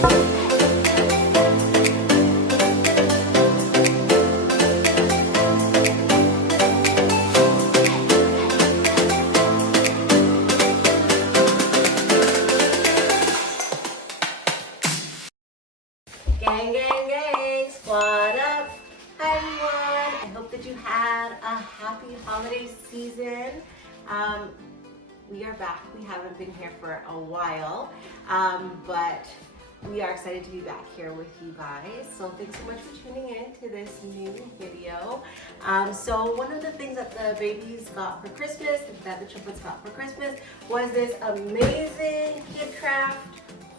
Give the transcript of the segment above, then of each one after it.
Gang, gang, gang, squad up. Hi everyone, I hope that you had a happy holiday season. We are back. We haven't been here for a while, but we are excited to be back here with you guys. So thanks so much for tuning in to this new video. So one of the things that the babies got for Christmas, that the triplets got for Christmas, was this amazing KidsKraft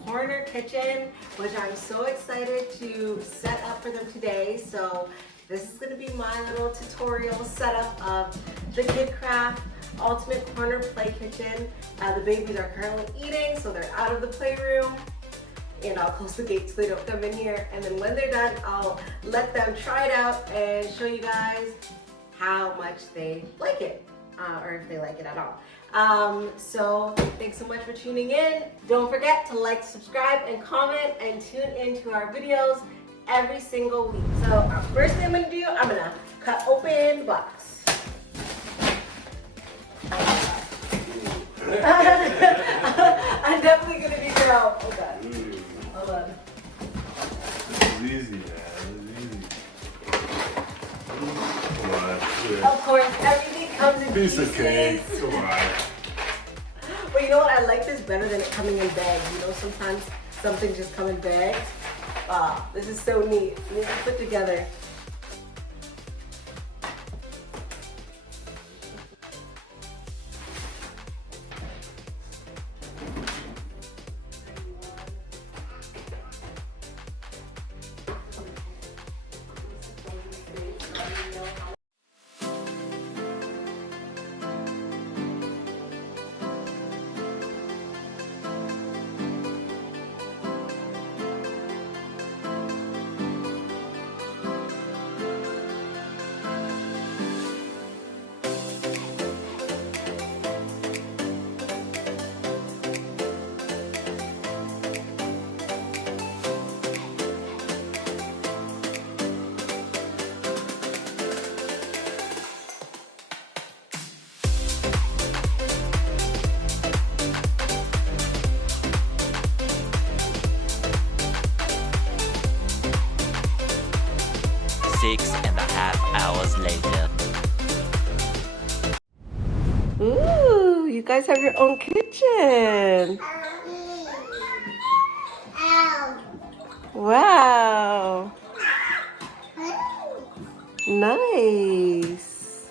corner kitchen, which I'm so excited to set up for them today. So this is going to be my little tutorial setup of the KidsKraft Ultimate Corner Play Kitchen. The babies are currently eating, so they're out of the playroom. And I'll close the gate so they don't come in here. And then when they're done, I'll let them try it out and show you guys how much they like it, or if they like it at all. So thanks so much for tuning in. Don't forget to like, subscribe, and comment, and tune into our videos every single week. So first thing I'm gonna do, I'm gonna cut open the box. I'm definitely gonna need your help. Oh God. Hold on. This is easy, man. This is easy. Come on. Yeah. Of course, everything comes in Piece pieces. of cake. Come on. But you know what? I like this better than it coming in bags. You know, sometimes something just come in bags. Wow, this is so neat. Neat to put together. Six and a half hours later. Ooh, you guys have your own kitchen. Wow. Nice.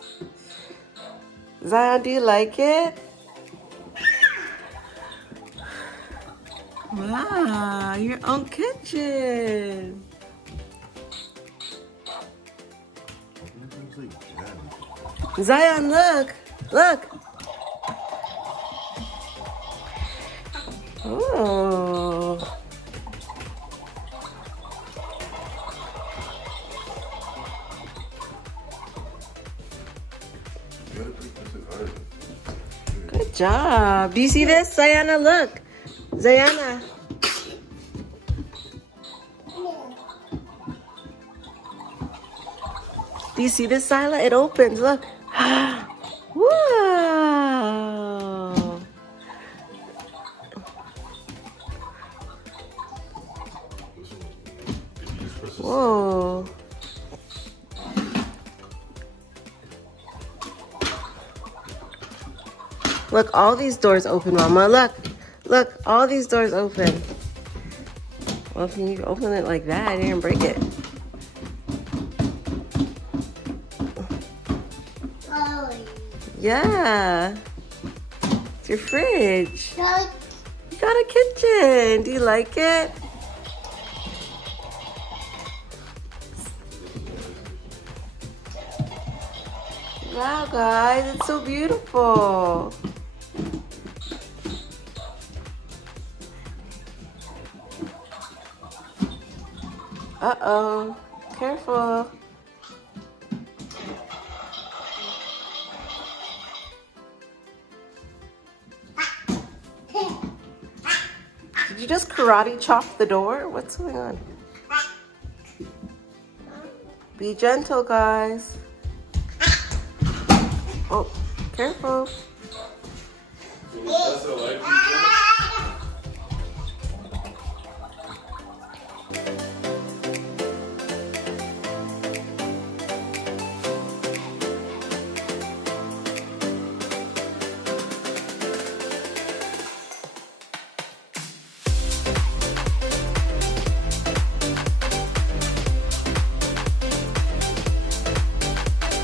Zion, do you like it? Wow, your own kitchen. Zion, look. Look. Oh. Good job. Do you see this? Zayana, look. Zayana. Do you see this, Sila? It opens. Look. Wow. Whoa. Look, all these doors open, Mama. Look. Look, all these doors open. Well, if you open it like that, you didn't break it. Yeah. It's your fridge. You got a kitchen. Do you like it? Wow, guys, it's so beautiful. Uh-oh. Careful. Did you you just karate chop the door? What's going on? Be gentle, guys. Oh, careful. So that's a life